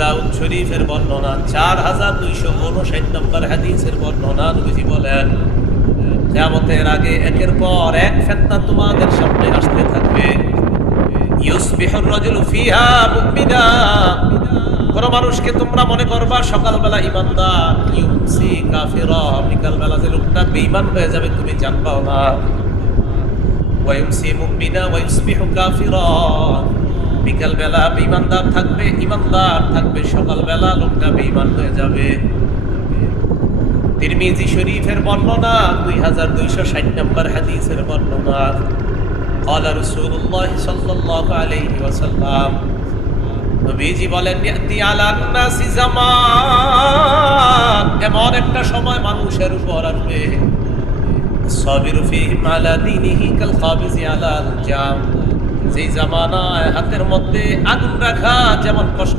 দাউদ শরীফের বর্ণনা 4259 নম্বর হাদিসের বর্ণনা। নবীজি বলেন, কিয়ামতের আগে একের পর এক ফিতনা তোমাদের সামনে আসতে থাকবে। ইউসবিহুর রাজুলু ফিহা মুমিনা, কোন মানুষকে তোমরা মনে করবা সকালবেলা ইমানদার, ইউমসি কাফিরা, বিকালবেলা যে লোকটা বেঈমান হয়ে যাবে তুমি জানবাও না। ওয়া ইউমসি মুমিনা ওয়া ইউসবিহু কাফিরা, বিকালবেলা বেঈমানদার থাকবে, ইমানদার থাকবে, সকালবেলা লোকটা বেঈমান হয়ে যাবে। তিরমিজি শরীফের বর্ণনা 2260 নম্বর হাদিসের বর্ণনা। قال رسول الله صلى الله عليه وسلم, নবীজি বলেন, ইয়াতি আলান নাসি জামান, এমন একটা সময় মানুষের উপর আসবে, সাবিরু ফীহি আলা দীনিহি কাল কাবিজি আলাল জাম, যেই জামানায় হাতের মধ্যে আগুন রাখা যেমন কষ্ট